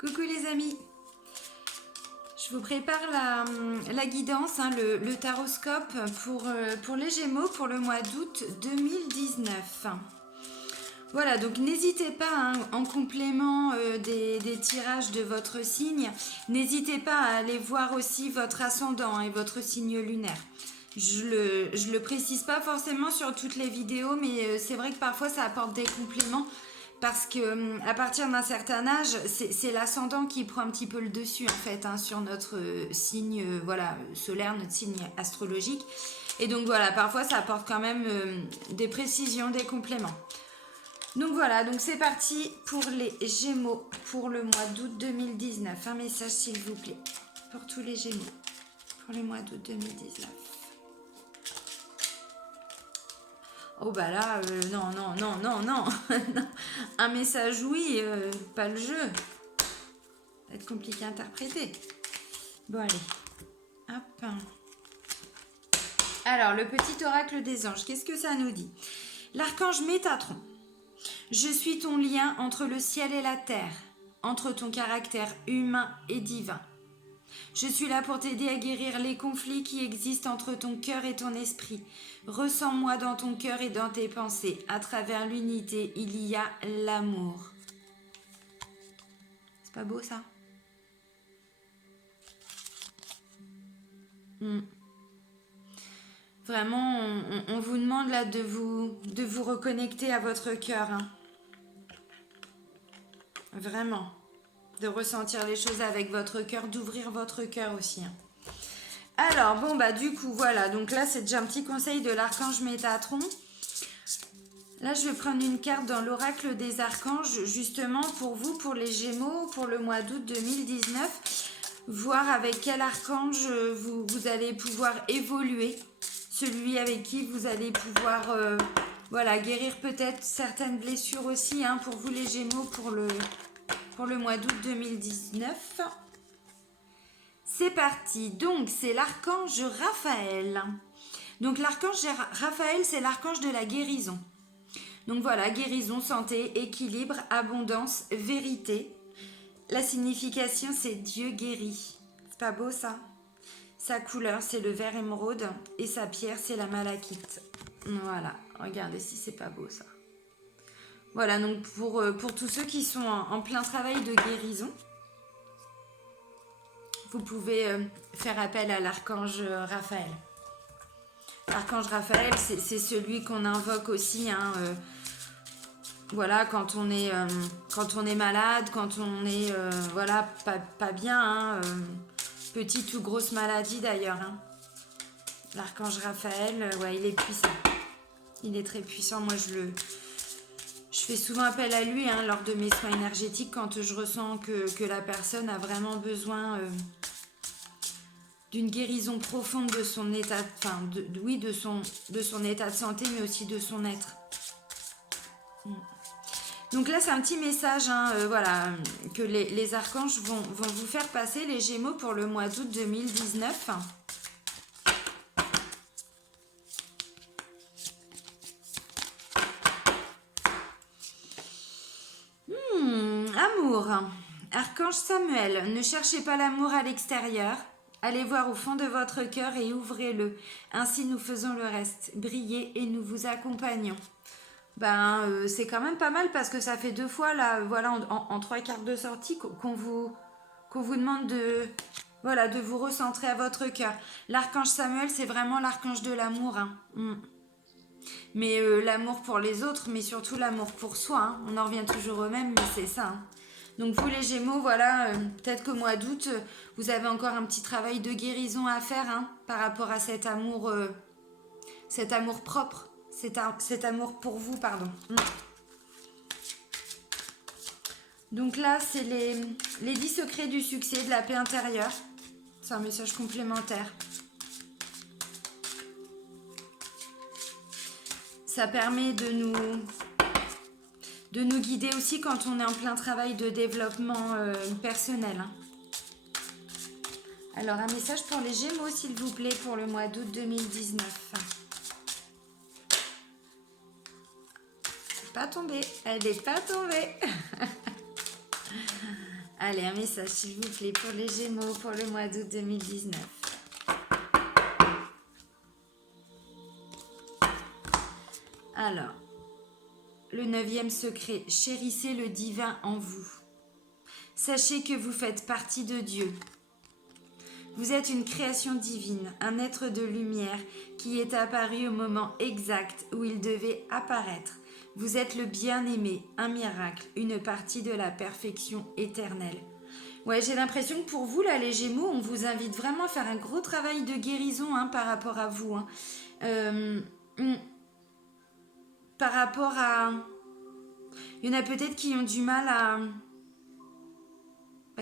Coucou les amis. Je vous prépare la guidance, hein, le taroscope pour les Gémeaux pour le mois d'août 2019. Voilà, donc n'hésitez pas, hein, en complément des tirages de votre signe, n'hésitez pas à aller voir aussi votre ascendant, hein, et votre signe lunaire. Je le précise pas forcément sur toutes les vidéos, mais c'est vrai que parfois ça apporte des compléments. Parce que à partir d'un certain âge, c'est l'ascendant qui prend un petit peu le dessus en fait, hein, sur notre signe voilà, solaire, notre signe astrologique. Et donc voilà, parfois ça apporte quand même des précisions, des compléments. Donc voilà, donc c'est parti pour les Gémeaux pour le mois d'août 2019. Un message s'il vous plaît pour tous les Gémeaux pour le mois d'août 2019. Oh bah là, non, non, non, non, non. Un message oui, pas le jeu. Ça va être compliqué à interpréter. Bon allez, hop. Alors, le petit oracle des anges, qu'est-ce que ça nous dit? L'archange Métatron. Je suis ton lien entre le ciel et la terre, entre ton caractère humain et divin. Je suis là pour t'aider à guérir les conflits qui existent entre ton cœur et ton esprit. Ressens-moi dans ton cœur et dans tes pensées. À travers l'unité, il y a l'amour. C'est pas beau ça? Vraiment, on vous demande là de vous reconnecter à votre cœur. Hein. Vraiment. De ressentir les choses avec votre cœur, d'ouvrir votre cœur aussi. Hein. Alors, bon, bah du coup, voilà. Donc là, c'est déjà un petit conseil de l'archange Métatron. Là, je vais prendre une carte dans l'oracle des archanges, justement pour vous, pour les Gémeaux, pour le mois d'août 2019. Voir avec quel archange vous allez pouvoir évoluer. Celui avec qui vous allez pouvoir voilà, guérir peut-être certaines blessures aussi, hein, pour vous les Gémeaux, pour le mois d'août 2019. C'est parti, donc c'est l'archange Raphaël. Donc l'archange Raphaël, c'est l'archange de la guérison. Donc voilà, guérison, santé, équilibre, abondance, vérité. La signification, c'est Dieu guérit. C'est pas beau ça? Sa couleur, c'est le vert émeraude et sa pierre, c'est la malachite. Voilà, regardez si c'est pas beau ça. Voilà, donc pour tous ceux qui sont en plein travail de guérison, vous pouvez faire appel à l'archange Raphaël. L'archange Raphaël, c'est celui qu'on invoque aussi, hein, voilà, quand on est malade, quand on est voilà, pas bien, hein, petite ou grosse maladie d'ailleurs. Hein. L'archange Raphaël, ouais, il est puissant. Il est très puissant. Moi, je fais souvent appel à lui, hein, lors de mes soins énergétiques quand je ressens que la personne a vraiment besoin d'une guérison profonde de son état, enfin, de son état de santé, mais aussi de son être. Donc là, c'est un petit message, hein, voilà, que les archanges vont vous faire passer, les Gémeaux, pour le mois d'août 2019. Amour. Archange Samuel, ne cherchez pas l'amour à l'extérieur. Allez voir au fond de votre cœur et ouvrez-le. Ainsi, nous faisons le reste. Brillez et nous vous accompagnons. Ben, c'est quand même pas mal parce que ça fait 2 fois, là, voilà, en 3 cartes de sortie qu'on vous demande de vous recentrer à votre cœur. L'archange Samuel, c'est vraiment l'archange de l'amour. Hein. Mais l'amour pour les autres, mais surtout l'amour pour soi. Hein. On en revient toujours au même, mais c'est ça. Hein. Donc vous les Gémeaux, voilà, peut-être qu'au mois d'août, vous avez encore un petit travail de guérison à faire, hein, par rapport à cet amour propre. Cet amour pour vous, pardon. Donc là, c'est les 10 secrets du succès, de la paix intérieure. C'est un message complémentaire. Ça permet de nous guider aussi quand on est en plein travail de développement personnel. Hein. Alors, un message pour les Gémeaux, s'il vous plaît, pour le mois d'août 2019. Pas tombée, elle n'est pas tombée. Allez, un message s'il vous plaît pour les Gémeaux pour le mois d'août 2019. Alors, le 9e secret, chérissez le divin en vous. Sachez que vous faites partie de Dieu. Vous êtes une création divine, un être de lumière qui est apparu au moment exact où il devait apparaître. Vous êtes le bien-aimé, un miracle, une partie de la perfection éternelle. Ouais, j'ai l'impression que pour vous, là, les Gémeaux, on vous invite vraiment à faire un gros travail de guérison par rapport à vous. Par rapport à... Il y en a peut-être qui ont du mal à...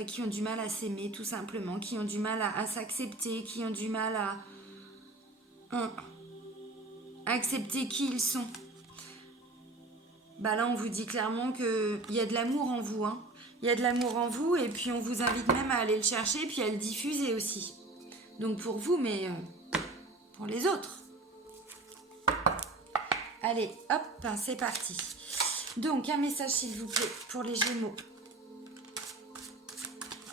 qui ont du mal à s'aimer, tout simplement, qui ont du mal à s'accepter, qui ont du mal à accepter qui ils sont. Là, on vous dit clairement qu'il y a de l'amour en vous. Il y a de l'amour en vous et puis on vous invite même à aller le chercher puis à le diffuser aussi. Donc pour vous, mais pour les autres. Allez, hop, c'est parti. Donc, un message, s'il vous plaît, pour les Gémeaux.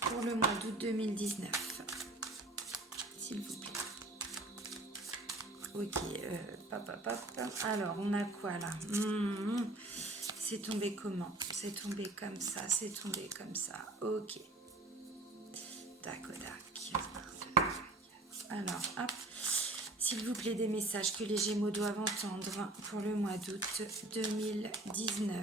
Pour le mois d'août 2019. S'il vous plaît. Ok, alors, on a quoi là? C'est tombé comment? C'est tombé comme ça, c'est tombé comme ça. Ok. Tac. Alors, hop. S'il vous plaît, des messages que les Gémeaux doivent entendre pour le mois d'août 2019.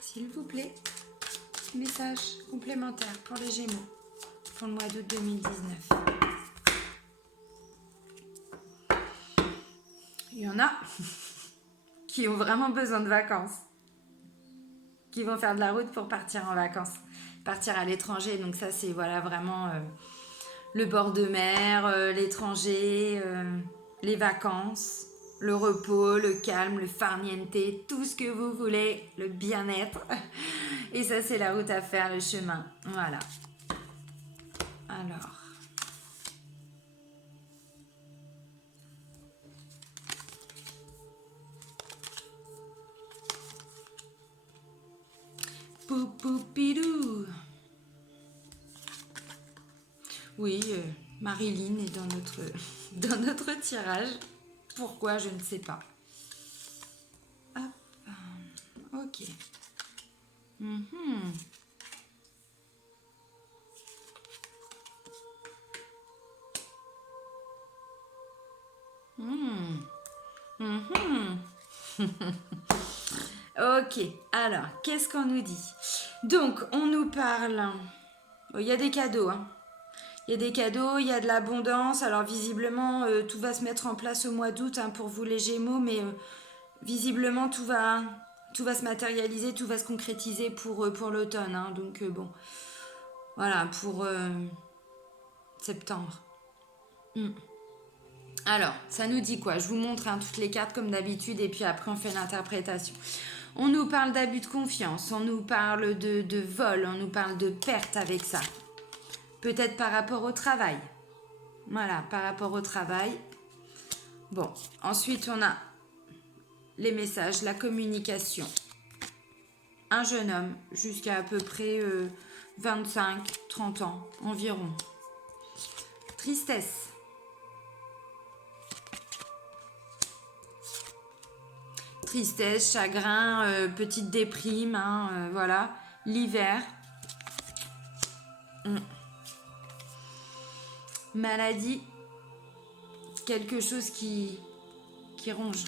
S'il vous plaît, message complémentaire pour les Gémeaux pour le mois d'août 2019. Il y en a qui ont vraiment besoin de vacances, qui vont faire de la route pour partir en vacances, partir à l'étranger. Donc ça, c'est voilà vraiment le bord de mer, l'étranger, les vacances, le repos, le calme, le farniente, tout ce que vous voulez, le bien-être. Et ça, c'est la route à faire, le chemin. Voilà. Alors. Poupoupidou. Oui, Marilyn est dans notre tirage. Pourquoi, je ne sais pas. Hop. Ok. Ok, alors, qu'est-ce qu'on nous dit? Donc, on nous parle... Il y a des cadeaux, Il y a des cadeaux, il y a de l'abondance. Alors, visiblement, tout va se mettre en place au mois d'août pour vous les Gémeaux, mais visiblement, tout va se matérialiser, tout va se concrétiser pour l'automne. Donc, bon, voilà, pour septembre. Alors, ça nous dit quoi? Je vous montre toutes les cartes comme d'habitude et puis après, on fait l'interprétation. On nous parle d'abus de confiance, on nous parle de vol, on nous parle de perte avec ça. Peut-être par rapport au travail. Voilà, par rapport au travail. Bon, ensuite on a les messages, la communication. Un jeune homme jusqu'à peu près 25-30 ans environ. Tristesse. Tristesse, chagrin, petite déprime, voilà. L'hiver. Maladie. Quelque chose qui ronge.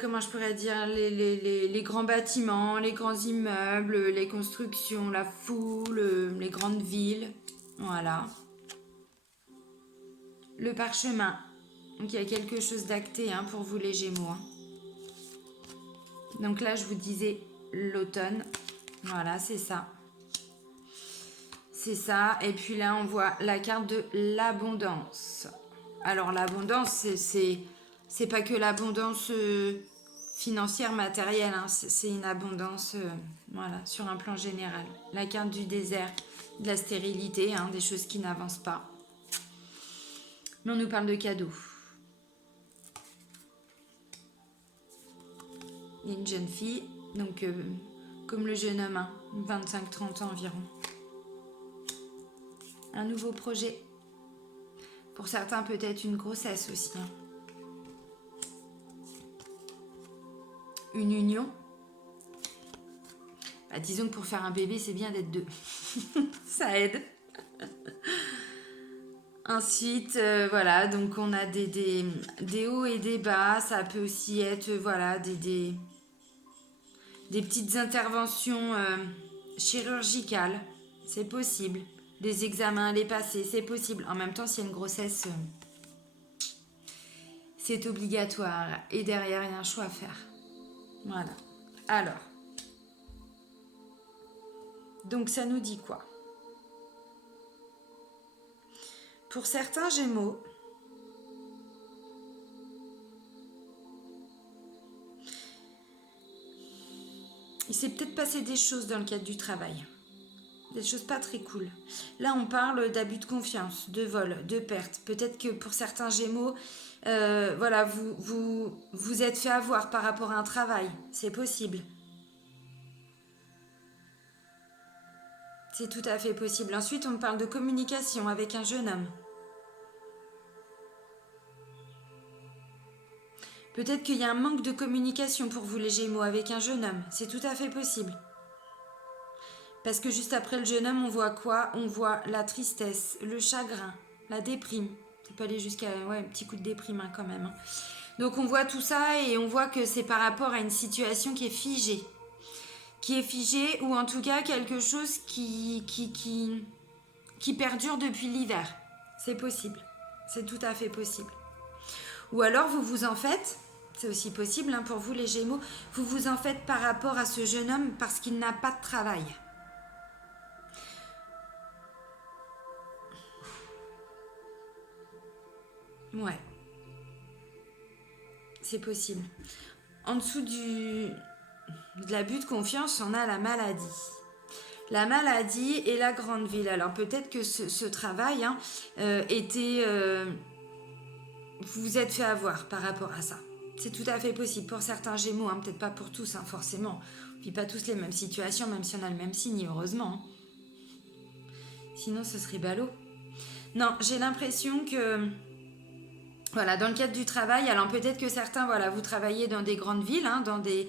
Comment je pourrais dire, les grands bâtiments, les grands immeubles, les constructions, la foule, les grandes villes. Voilà. Le parchemin. Donc, il y a quelque chose d'acté pour vous les Gémeaux. Donc là, je vous disais l'automne. Voilà, c'est ça. C'est ça. Et puis là, on voit la carte de l'abondance. Alors, l'abondance, c'est pas que l'abondance financière, matérielle, hein. C'est une abondance, voilà, sur un plan général. La carte du désert, de la stérilité, hein, des choses qui n'avancent pas. Mais on nous parle de cadeaux. Il y a une jeune fille, donc comme le jeune homme, hein, 25-30 ans environ. Un nouveau projet. Pour certains, peut-être une grossesse aussi. Hein. Une union. Bah, disons que pour faire un bébé, c'est bien d'être deux. Ça aide. Ensuite, voilà, donc on a des hauts et des bas. Ça peut aussi être, voilà, des petites interventions chirurgicales. C'est possible. Des examens à les passer, c'est possible. En même temps, s'il y a une grossesse, c'est obligatoire. Et derrière, il y a un choix à faire. Voilà. Alors. Donc, ça nous dit quoi? Pour certains Gémeaux, il s'est peut-être passé des choses dans le cadre du travail. Des choses pas très cool. Là, on parle d'abus de confiance, de vol, de perte. Peut-être que pour certains Gémeaux, voilà, vous êtes fait avoir par rapport à un travail. C'est possible. C'est tout à fait possible. Ensuite, on parle de communication avec un jeune homme. Peut-être qu'il y a un manque de communication pour vous, les Gémeaux, avec un jeune homme. C'est tout à fait possible. Parce que juste après le jeune homme, on voit quoi? On voit la tristesse, le chagrin, la déprime. Ça peut aller jusqu'à un petit coup de déprime hein, quand même. Hein. Donc on voit tout ça et on voit que c'est par rapport à une situation qui est figée. Qui est figée ou en tout cas quelque chose qui perdure depuis l'hiver. C'est possible. C'est tout à fait possible. Ou alors vous vous en faites, c'est aussi possible hein, pour vous les Gémeaux, vous vous en faites par rapport à ce jeune homme parce qu'il n'a pas de travail. Ouais. C'est possible. En dessous de l'abus de confiance, on a la maladie. La maladie et la grande ville. Alors peut-être que ce travail hein, était... vous vous êtes fait avoir par rapport à ça. C'est tout à fait possible pour certains Gémeaux, hein, peut-être pas pour tous hein, forcément. On vit pas tous les mêmes situations, même si on a le même signe, heureusement. Hein. Sinon, ce serait ballot. Non, j'ai l'impression que... Voilà, dans le cadre du travail, alors peut-être que certains, voilà, vous travaillez dans des grandes villes, hein, dans des...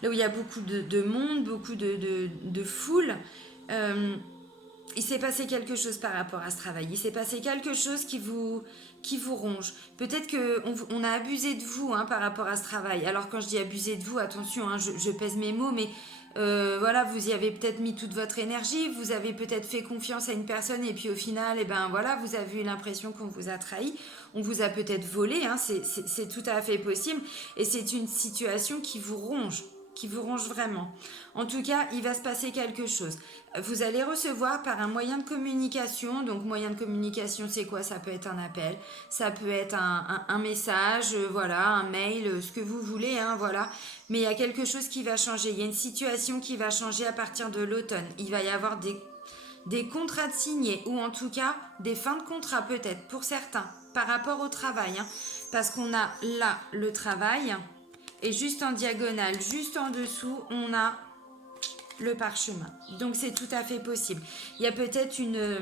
là où il y a beaucoup de monde, beaucoup de foule. Il s'est passé quelque chose par rapport à ce travail. Il s'est passé quelque chose qui vous ronge. Peut-être qu'on a abusé de vous hein, par rapport à ce travail. Alors quand je dis abusé de vous, attention, hein, je pèse mes mots, mais voilà, vous y avez peut-être mis toute votre énergie, vous avez peut-être fait confiance à une personne et puis au final, eh ben, voilà, vous avez eu l'impression qu'on vous a trahi. On vous a peut-être volé, hein, c'est tout à fait possible. Et c'est une situation qui vous ronge vraiment. En tout cas, il va se passer quelque chose. Vous allez recevoir par un moyen de communication. Donc, moyen de communication, c'est quoi? Ça peut être un appel, ça peut être un message, voilà, un mail, ce que vous voulez, hein, voilà. Mais il y a quelque chose qui va changer. Il y a une situation qui va changer à partir de l'automne. Il va y avoir des contrats de signés ou en tout cas des fins de contrat peut-être pour certains par rapport au travail. Hein, parce qu'on a là le travail. Et juste en diagonale, juste en dessous, on a le parchemin. Donc, c'est tout à fait possible. Il y a peut-être une...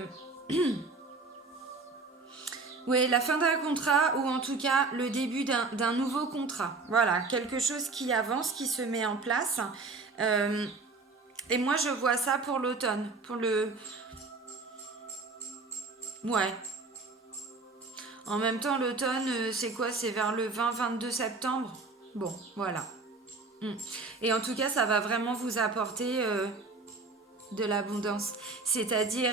oui, la fin d'un contrat ou en tout cas le début d'un nouveau contrat. Voilà, quelque chose qui avance, qui se met en place. Et moi, je vois ça pour l'automne. Pour le... Ouais. En même temps, l'automne, c'est quoi? C'est vers le 20-22 septembre. Bon, voilà. Et en tout cas, ça va vraiment vous apporter de l'abondance. C'est-à-dire,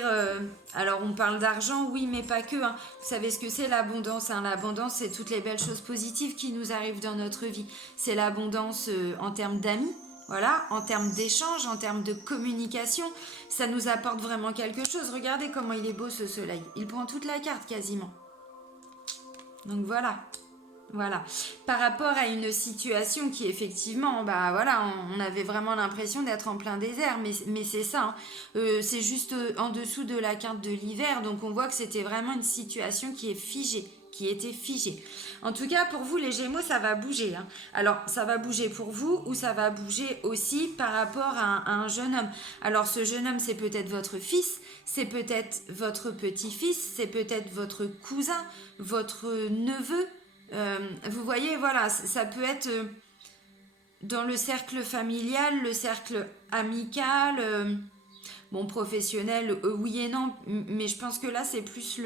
alors on parle d'argent, oui, mais pas que. Hein. Vous savez ce que c'est l'abondance hein. L'abondance, c'est toutes les belles choses positives qui nous arrivent dans notre vie. C'est l'abondance en termes d'amis, voilà, en termes d'échange, en termes de communication. Ça nous apporte vraiment quelque chose. Regardez comment il est beau ce soleil. Il prend toute la carte quasiment. Donc voilà. Voilà. Par rapport à une situation qui effectivement, bah voilà, on avait vraiment l'impression d'être en plein désert, mais c'est ça, hein. C'est juste en dessous de la carte de l'hiver, donc on voit que c'était vraiment une situation qui est figée, qui était figée. En tout cas, pour vous les Gémeaux, ça va bouger, hein. Alors, ça va bouger pour vous ou ça va bouger aussi par rapport à un jeune homme. Alors, ce jeune homme, c'est peut-être votre fils, c'est peut-être votre petit-fils, c'est peut-être votre cousin, votre neveu. Vous voyez, voilà, ça peut être dans le cercle familial, le cercle amical, bon, professionnel, oui et non, mais je pense que là, c'est plus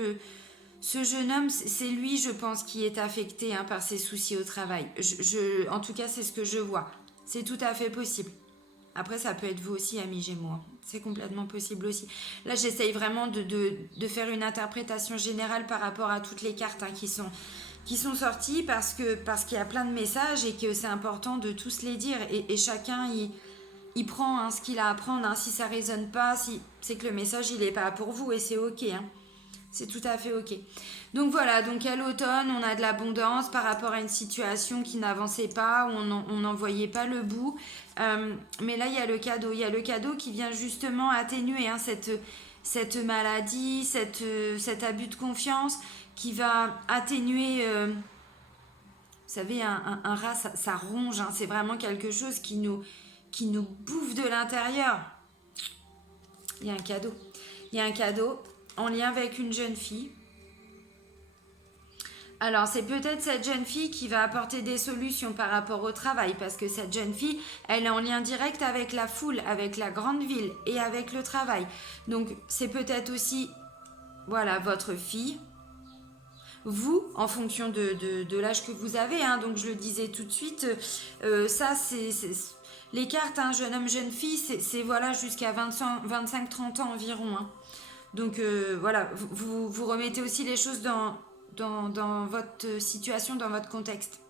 ce jeune homme, c'est lui, je pense, qui est affecté hein, par ses soucis au travail. En tout cas, c'est ce que je vois. C'est tout à fait possible. Après, ça peut être vous aussi, amis Gémeaux. Hein. C'est complètement possible aussi. Là, j'essaye vraiment de faire une interprétation générale par rapport à toutes les cartes hein, qui sont sorties parce qu'il y a plein de messages et que c'est important de tous les dire. Et chacun, il prend hein, ce qu'il a à prendre. Hein. Si ça ne résonne pas, c'est que le message, il n'est pas pour vous et c'est OK. Hein. C'est tout à fait OK. Donc voilà, donc à l'automne, on a de l'abondance par rapport à une situation qui n'avançait pas, où on n'en voyait pas le bout. Mais là, il y a le cadeau. Il y a le cadeau qui vient justement atténuer hein, cette maladie, cet abus de confiance, qui va atténuer... vous savez, un rat, ça ronge. Hein, c'est vraiment quelque chose qui nous bouffe de l'intérieur. Il y a un cadeau. Il y a un cadeau en lien avec une jeune fille. Alors, c'est peut-être cette jeune fille qui va apporter des solutions par rapport au travail, parce que cette jeune fille, elle est en lien direct avec la foule, avec la grande ville et avec le travail. Donc, c'est peut-être aussi, voilà, votre fille, vous, en fonction de l'âge que vous avez, hein, donc je le disais tout de suite, ça, c'est les cartes, hein, jeune homme, jeune fille, c'est voilà, jusqu'à 25-30 ans environ. Hein. Donc, voilà, vous remettez aussi les choses dans votre situation, dans votre contexte.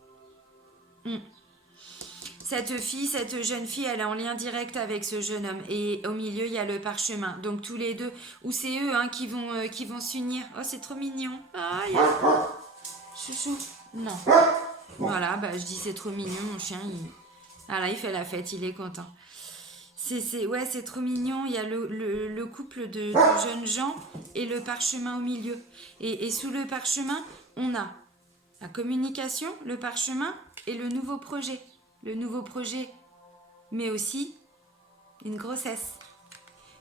Cette fille, cette jeune fille, elle est en lien direct avec ce jeune homme. Et au milieu, il y a le parchemin. Donc tous les deux, ou c'est eux hein, qui vont s'unir. Oh, c'est trop mignon. Ah, chouchou. Non. Voilà, bah, je dis c'est trop mignon, mon chien. Voilà, il fait la fête, il est content. Ouais, c'est trop mignon. Il y a le couple de jeunes gens et le parchemin au milieu. Et sous le parchemin, on a la communication, le parchemin et le nouveau projet. Le nouveau projet, mais aussi une grossesse.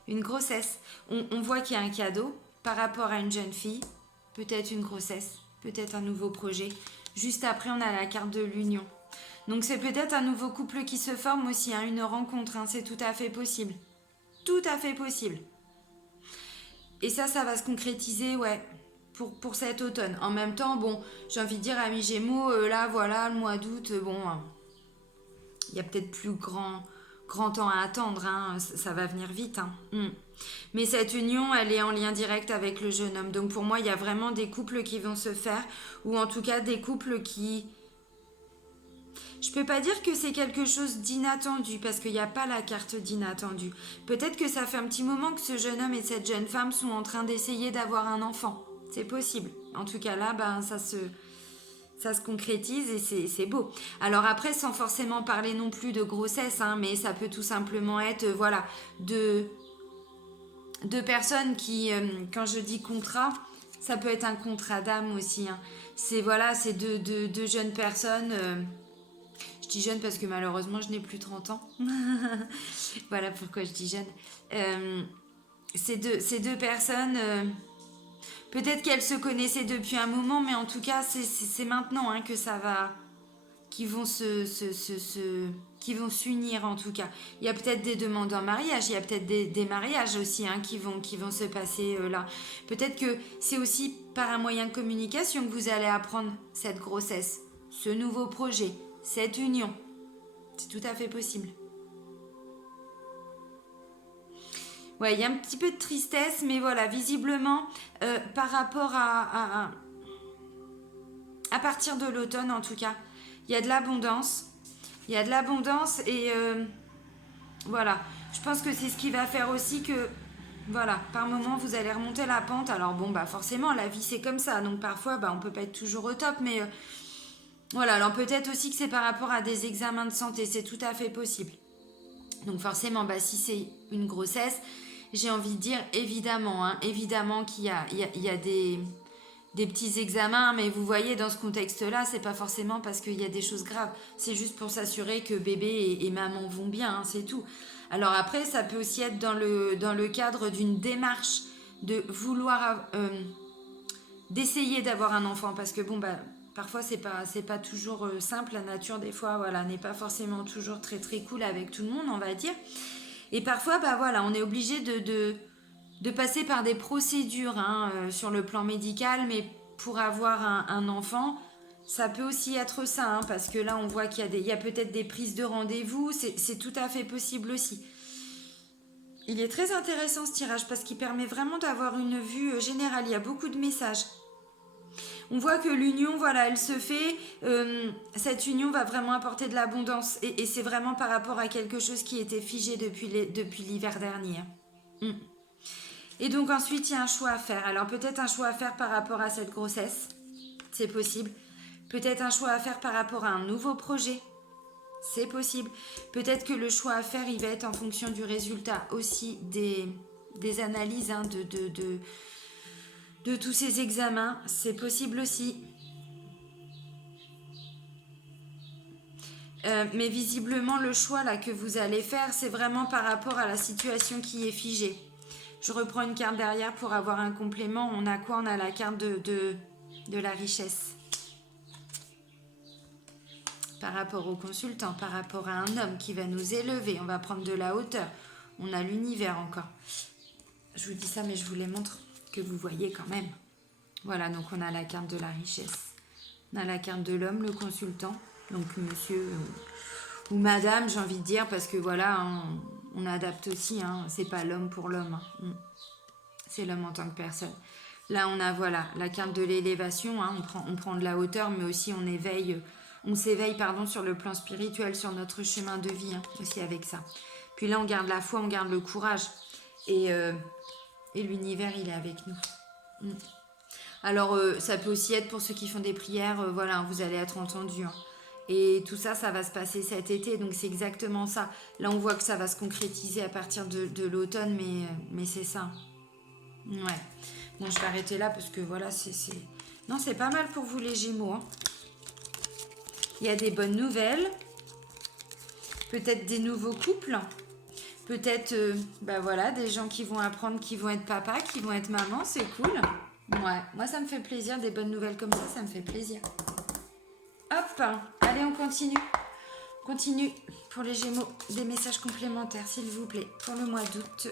Une grossesse. On voit qu'il y a un cadeau par rapport à une jeune fille, peut-être une grossesse, peut-être un nouveau projet. Juste après, on a la carte de l'union. Donc c'est peut-être un nouveau couple qui se forme aussi, hein, une rencontre, hein, c'est tout à fait possible. Tout à fait possible. Et ça va se concrétiser, ouais, pour cet automne. En même temps, bon, j'ai envie de dire, amis Gémeaux, là, voilà, le mois d'août, bon, il y a peut-être plus grand temps à attendre, hein, ça va venir vite. Hein. Mais cette union, elle est en lien direct avec le jeune homme. Donc pour moi, il y a vraiment des couples qui vont se faire, ou en tout cas des couples qui... Je peux pas dire que c'est quelque chose d'inattendu parce qu'il n'y a pas la carte d'inattendu. Peut-être que ça fait un petit moment que ce jeune homme et cette jeune femme sont en train d'essayer d'avoir un enfant. C'est possible. En tout cas là, ben, ça se concrétise et c'est beau. Alors après, sans forcément parler non plus de grossesse, hein, mais ça peut tout simplement être, voilà, de personnes qui, quand je dis contrat, ça peut être un contrat d'âme aussi. Hein. C'est voilà, c'est deux jeunes personnes... Je dis jeune parce que malheureusement, je n'ai plus 30 ans. Voilà pourquoi je dis jeune. Ces deux personnes, peut-être qu'elles se connaissaient depuis un moment, mais en tout cas, c'est maintenant hein, que ça va... qui vont qui vont s'unir en tout cas. Il y a peut-être des demandes en mariage, il y a peut-être des mariages aussi hein, qui vont se passer là. Peut-être que c'est aussi par un moyen de communication que vous allez apprendre cette grossesse, ce nouveau projet, cette union. C'est tout à fait possible. Ouais, il y a un petit peu de tristesse, mais voilà, visiblement, par rapport à partir de l'automne en tout cas, il y a de l'abondance. Il y a de l'abondance et voilà. Je pense que c'est ce qui va faire aussi que, voilà, par moment, vous allez remonter la pente. Alors bon, bah forcément, la vie, c'est comme ça. Donc parfois, bah, on peut pas être toujours au top, mais Voilà, alors peut-être aussi que c'est par rapport à des examens de santé, c'est tout à fait possible. Donc forcément, bah, si c'est une grossesse, j'ai envie de dire évidemment, hein, évidemment qu'il y a des petits examens, mais vous voyez, dans ce contexte-là, c'est pas forcément parce qu'il y a des choses graves. C'est juste pour s'assurer que bébé et maman vont bien, hein, c'est tout. Alors après, ça peut aussi être dans le cadre d'une démarche de vouloir d'essayer d'avoir un enfant, parce que bon, bah, parfois c'est pas toujours simple, la nature des fois, voilà, n'est pas forcément toujours très très cool avec tout le monde, on va dire. Et parfois, bah voilà, on est obligé de passer par des procédures, hein, sur le plan médical, mais pour avoir un enfant, ça peut aussi être ça, hein, parce que là on voit il y a peut-être des prises de rendez-vous, c'est tout à fait possible aussi. Il est très intéressant ce tirage parce qu'il permet vraiment d'avoir une vue générale, il y a beaucoup de messages. On voit que l'union, voilà, elle se fait. Cette union va vraiment apporter de l'abondance. Et c'est vraiment par rapport à quelque chose qui était figé depuis l'hiver dernier. Mm. Et donc ensuite, il y a un choix à faire. Alors peut-être un choix à faire par rapport à cette grossesse. C'est possible. Peut-être un choix à faire par rapport à un nouveau projet. C'est possible. Peut-être que le choix à faire, il va être en fonction du résultat aussi des analyses, hein, de tous ces examens. C'est possible aussi. Mais visiblement, le choix là que vous allez faire, c'est vraiment par rapport à la situation qui est figée. Je reprends une carte derrière pour avoir un complément. On a quoi? On a la carte de la richesse. Par rapport au consultant, par rapport à un homme qui va nous élever. On va prendre de la hauteur. On a l'univers encore. Je vous dis ça, mais je vous les montre que vous voyez quand même. Voilà, donc on a la carte de la richesse. On a la carte de l'homme, le consultant. Donc monsieur ou madame, j'ai envie de dire, parce que voilà, on adapte aussi, hein, c'est pas l'homme pour l'homme, hein. C'est l'homme en tant que personne. Là, on a voilà la carte de l'élévation, hein, on prend de la hauteur, mais aussi on s'éveille pardon, sur le plan spirituel, sur notre chemin de vie, hein, aussi avec ça. Puis là, on garde la foi, on garde le courage, et l'univers, il est avec nous. Alors, ça peut aussi être pour ceux qui font des prières, voilà, vous allez être entendus, hein. Et tout ça, ça va se passer cet été, donc c'est exactement ça. Là, on voit que ça va se concrétiser à partir de l'automne, mais c'est ça. Ouais. Bon, je vais arrêter là parce que voilà, Non, c'est pas mal pour vous les Gémeaux, hein. Il y a des bonnes nouvelles, peut-être des nouveaux couples, peut-être bah voilà, des gens qui vont apprendre, qui vont être papa, qui vont être maman, c'est cool. Ouais, moi ça me fait plaisir, des bonnes nouvelles comme ça me fait plaisir. Hop, allez, on continue. Continue pour les Gémeaux, des messages complémentaires, s'il vous plaît, pour le mois d'août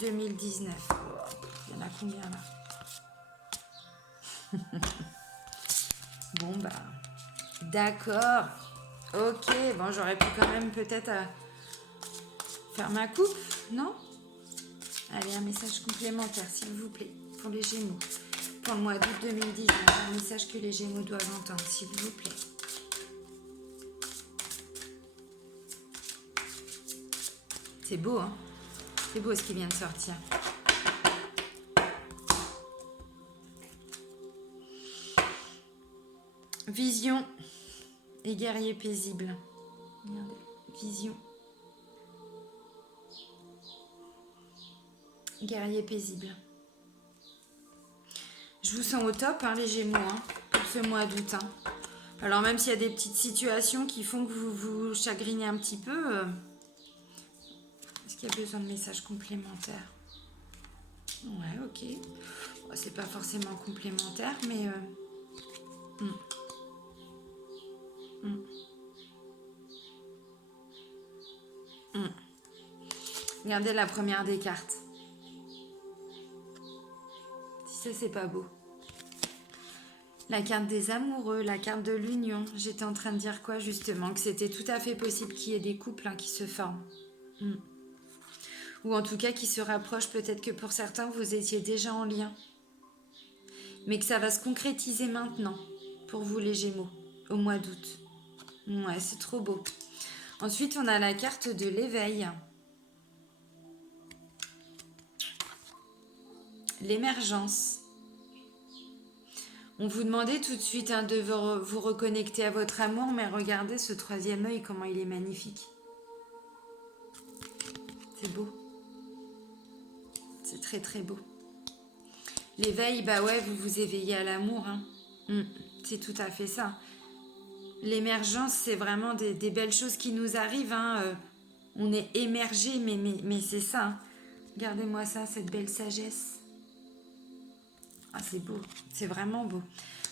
2019. Il y en a combien là? Bon, bah, d'accord. Ok, bon, j'aurais pu quand même peut-être faire ma coupe, non? Allez, un message complémentaire, s'il vous plaît, pour les Gémeaux. Pour le mois d'août 2019, un message que les Gémeaux doivent entendre, s'il vous plaît. C'est beau, hein? C'est beau ce qui vient de sortir. Vision et guerrier paisible. Regardez, vision. Guerrier paisible. Je vous sens au top, hein, les Gémeaux, hein, pour ce mois d'août. Hein. Alors même s'il y a des petites situations qui font que vous vous chagrinez un petit peu, est-ce qu'il y a besoin de messages complémentaires? Ouais, ok. Bon, c'est pas forcément complémentaire, mais... Regardez la première des cartes. Si ça, c'est pas beau. La carte des amoureux, la carte de l'union. J'étais en train de dire quoi, justement? Que c'était tout à fait possible qu'il y ait des couples, hein, qui se forment. Ou en tout cas qui se rapprochent. Peut-être que pour certains, vous étiez déjà en lien. Mais que ça va se concrétiser maintenant, pour vous les Gémeaux, au mois d'août. Ouais, c'est trop beau. Ensuite, on a la carte de l'éveil. L'émergence. On vous demandait tout de suite hein, de vous reconnecter à votre amour, mais regardez ce troisième œil, comment il est magnifique. C'est beau. C'est très très beau. L'éveil, bah ouais, vous vous éveillez à l'amour. Hein. C'est tout à fait ça. L'émergence, c'est vraiment des belles choses qui nous arrivent. Hein. On est émergé, mais c'est ça. Hein. Regardez-moi ça, cette belle sagesse. Ah, c'est beau. C'est vraiment beau.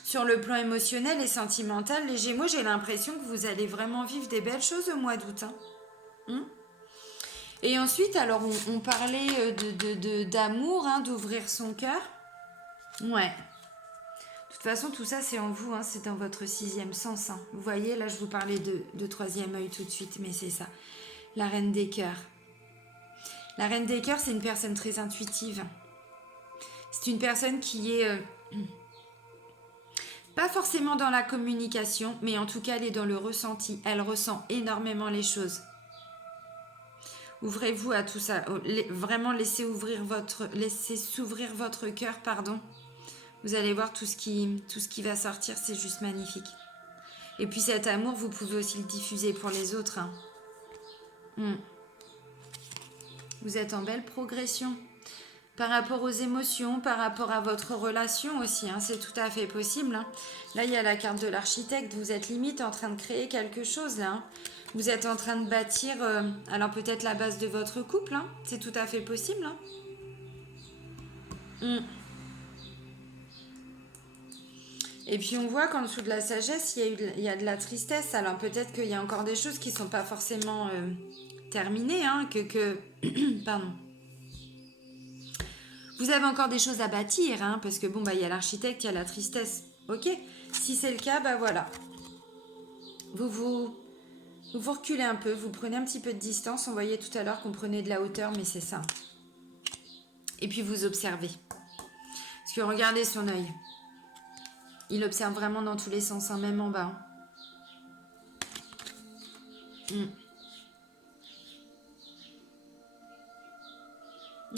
Sur le plan émotionnel et sentimental, les Gémeaux, j'ai l'impression que vous allez vraiment vivre des belles choses au mois d'août. Hein. Et ensuite, alors, on parlait d'amour, hein, d'ouvrir son cœur. Ouais. De toute façon, tout ça, c'est en vous, hein, c'est dans votre sixième sens. Hein. Vous voyez, là, je vous parlais de troisième œil tout de suite, mais c'est ça. La reine des cœurs. La reine des cœurs, c'est une personne très intuitive. C'est une personne qui est pas forcément dans la communication, mais en tout cas, elle est dans le ressenti. Elle ressent énormément les choses. Ouvrez-vous à tout ça. Vraiment, laissez s'ouvrir votre cœur, pardon. Vous allez voir tout ce qui va sortir, c'est juste magnifique. Et puis cet amour, vous pouvez aussi le diffuser pour les autres. Hein. Vous êtes en belle progression. Par rapport aux émotions, par rapport à votre relation aussi, hein, c'est tout à fait possible. Hein. Là, il y a la carte de l'architecte. Vous êtes limite en train de créer quelque chose là. Hein. Vous êtes en train de bâtir, alors peut-être la base de votre couple. Hein. C'est tout à fait possible. Hein. Et puis on voit qu'en dessous de la sagesse, il y a de la tristesse. Alors peut-être qu'il y a encore des choses qui ne sont pas forcément terminées. Hein, Pardon. Vous avez encore des choses à bâtir, hein, parce que bon, bah, il y a l'architecte, il y a la tristesse. Ok, si c'est le cas, bah voilà. Vous reculez un peu, vous prenez un petit peu de distance. On voyait tout à l'heure qu'on prenait de la hauteur, mais c'est ça. Et puis vous observez. Parce que regardez son œil. Il observe vraiment dans tous les sens, hein, même en bas. Hein.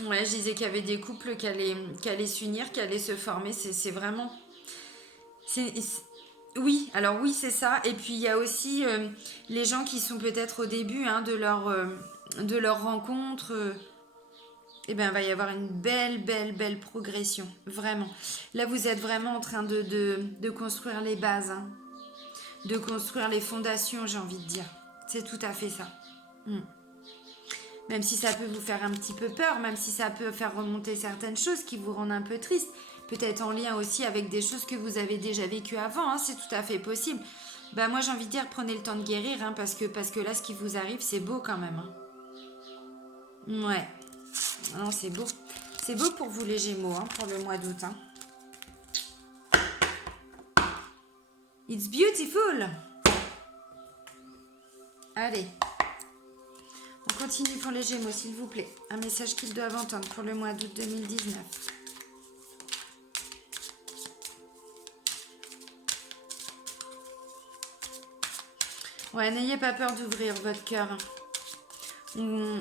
Ouais, je disais qu'il y avait des couples qui allaient s'unir, qui allaient se former. C'est vraiment... Oui, alors oui, c'est ça. Et puis il y a aussi les gens qui sont peut-être au début hein, de leur rencontre. Eh bien, il va y avoir une belle progression. Vraiment. Là, vous êtes vraiment en train de construire les bases. Hein, de construire les fondations, j'ai envie de dire. C'est tout à fait ça. Même si ça peut vous faire un petit peu peur, même si ça peut faire remonter certaines choses qui vous rendent un peu triste, peut-être en lien aussi avec des choses que vous avez déjà vécues avant, hein, c'est tout à fait possible. Bah moi j'ai envie de dire prenez le temps de guérir, hein, parce que là ce qui vous arrive c'est beau quand même. Hein. Ouais, non c'est beau. C'est beau pour vous les Gémeaux, hein, pour le mois d'août. Hein. It's beautiful. Allez. On continue pour les Gémeaux, s'il vous plaît. Un message qu'ils doivent entendre pour le mois d'août 2019. Ouais, n'ayez pas peur d'ouvrir votre cœur. On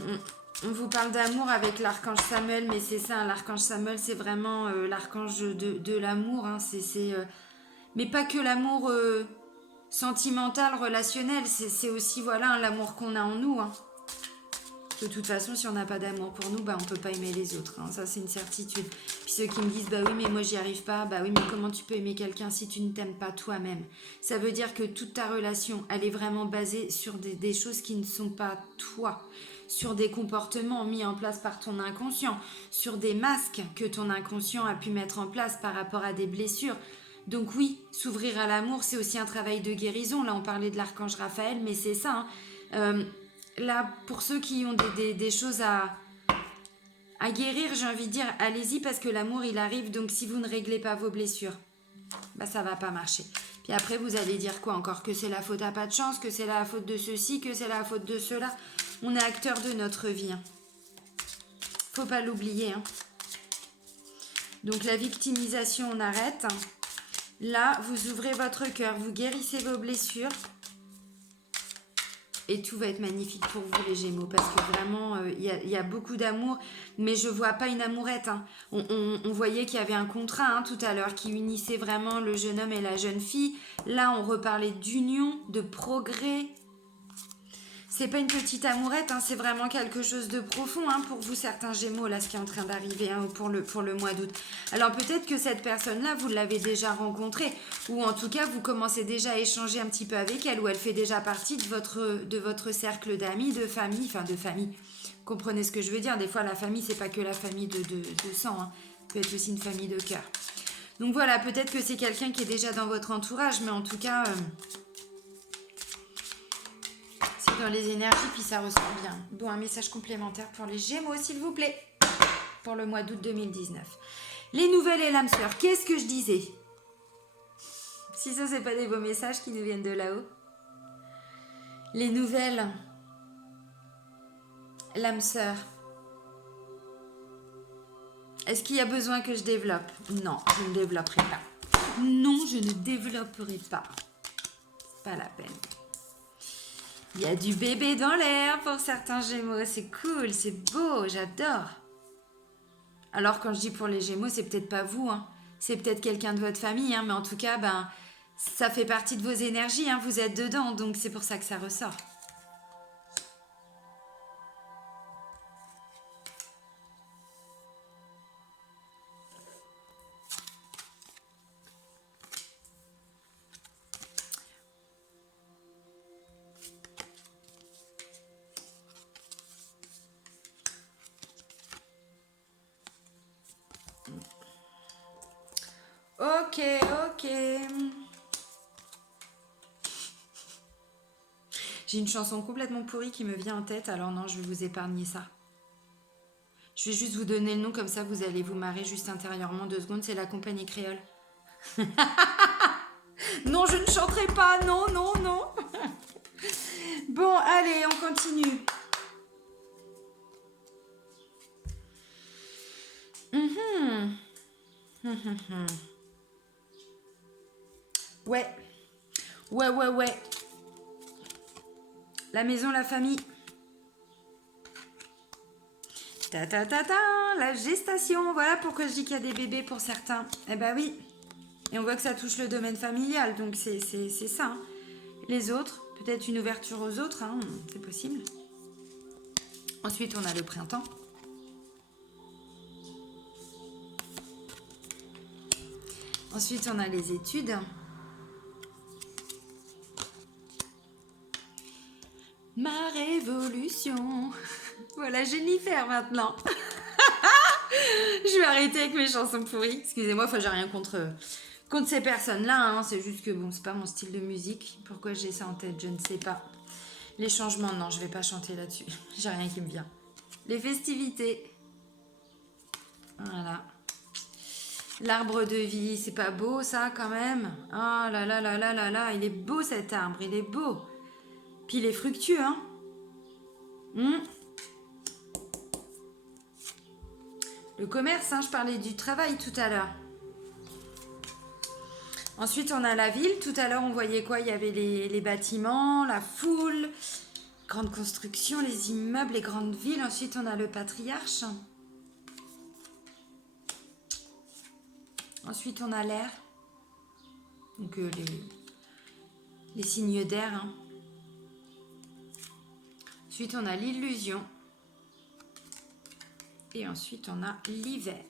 vous parle d'amour avec l'archange Samuel, mais c'est ça, l'archange Samuel, c'est vraiment l'archange de l'amour. Hein, mais pas que l'amour sentimental, relationnel, c'est aussi voilà l'amour qu'on a en nous. Hein. De toute façon, si on n'a pas d'amour pour nous, bah, on ne peut pas aimer les autres. Hein. Ça, c'est une certitude. Puis ceux qui me disent, bah oui, mais moi, j'y arrive pas. Bah oui, mais comment tu peux aimer quelqu'un si tu ne t'aimes pas toi-même? Ça veut dire que toute ta relation, elle est vraiment basée sur des choses qui ne sont pas toi. Sur des comportements mis en place par ton inconscient. Sur des masques que ton inconscient a pu mettre en place par rapport à des blessures. Donc oui, s'ouvrir à l'amour, c'est aussi un travail de guérison. Là, on parlait de l'archange Raphaël, mais c'est ça. Hein. Là, pour ceux qui ont des choses à guérir, j'ai envie de dire, allez-y parce que l'amour, il arrive. Donc, si vous ne réglez pas vos blessures, bah, ça va pas marcher. Puis après, vous allez dire quoi encore? Que c'est la faute à pas de chance, que c'est la faute de ceci, que c'est la faute de cela. On est acteur de notre vie. Hein. Faut pas l'oublier. Hein. Donc, la victimisation, on arrête. Là, vous ouvrez votre cœur, vous guérissez vos blessures. Et tout va être magnifique pour vous les Gémeaux parce que vraiment il y a beaucoup d'amour, mais je vois pas une amourette. Hein. On voyait qu'il y avait un contrat tout à l'heure qui unissait vraiment le jeune homme et la jeune fille. Là on reparlait d'union, de progrès. C'est pas une petite amourette, c'est vraiment quelque chose de profond pour vous certains Gémeaux, là, ce qui est en train d'arriver pour le mois d'août. Alors peut-être que cette personne-là, vous l'avez déjà rencontrée, ou en tout cas, vous commencez déjà à échanger un petit peu avec elle, ou elle fait déjà partie de votre cercle d'amis, de famille, de famille. Comprenez ce que je veux dire, des fois la famille, c'est pas que la famille de sang, peut être aussi une famille de cœur. Donc voilà, peut-être que c'est quelqu'un qui est déjà dans votre entourage, mais en tout cas... c'est dans les énergies, puis ça ressort bien. Bon, un message complémentaire pour les Gémeaux, s'il vous plaît, pour le mois d'août 2019. Les nouvelles et l'âme sœur, qu'est-ce que je disais? Si ça, c'est pas des beaux messages qui nous viennent de là-haut. Les nouvelles, l'âme sœur. Est-ce qu'il y a besoin que je développe? Non, je ne développerai pas. Non, je ne développerai pas. Pas la peine. Il y a du bébé dans l'air pour certains Gémeaux. C'est cool, c'est beau, j'adore. Alors quand je dis pour les Gémeaux, c'est peut-être pas vous. C'est peut-être quelqu'un de votre famille. Mais en tout cas, ça fait partie de vos énergies. Vous êtes dedans, donc c'est pour ça que ça ressort. Ok. J'ai une chanson complètement pourrie qui me vient en tête, alors non, je vais vous épargner ça. Je vais juste vous donner le nom, comme ça vous allez vous marrer juste intérieurement 2 secondes, c'est la compagnie créole. Non, je ne chanterai pas, non. Bon, allez, on continue. Ouais. La maison, la famille. La gestation. Voilà pourquoi je dis qu'il y a des bébés pour certains. Eh ben oui. Et on voit que ça touche le domaine familial, donc c'est ça. Les autres, peut-être une ouverture aux autres, c'est possible. Ensuite, on a le printemps. Ensuite, on a les études. Ma révolution. Voilà Jennifer maintenant. Je vais arrêter avec mes chansons pourries. Excusez-moi, j'ai rien contre ces personnes-là. C'est juste que bon, c'est pas mon style de musique. Pourquoi j'ai ça en tête, je ne sais pas. Les changements, non, je vais pas chanter là-dessus. J'ai rien qui me vient. Les festivités. Voilà. L'arbre de vie, c'est pas beau ça quand même? Oh là là là là là là, il est beau cet arbre, il est beau. Puis il est fructueux, Le commerce, je parlais du travail tout à l'heure. Ensuite, on a la ville. Tout à l'heure, on voyait quoi? Il y avait les bâtiments, la foule, grande construction, les immeubles, les grandes villes. Ensuite, on a le patriarche. Ensuite, on a l'air. Donc, les signes d'air. Ensuite, on a l'illusion. Et ensuite, on a l'hiver.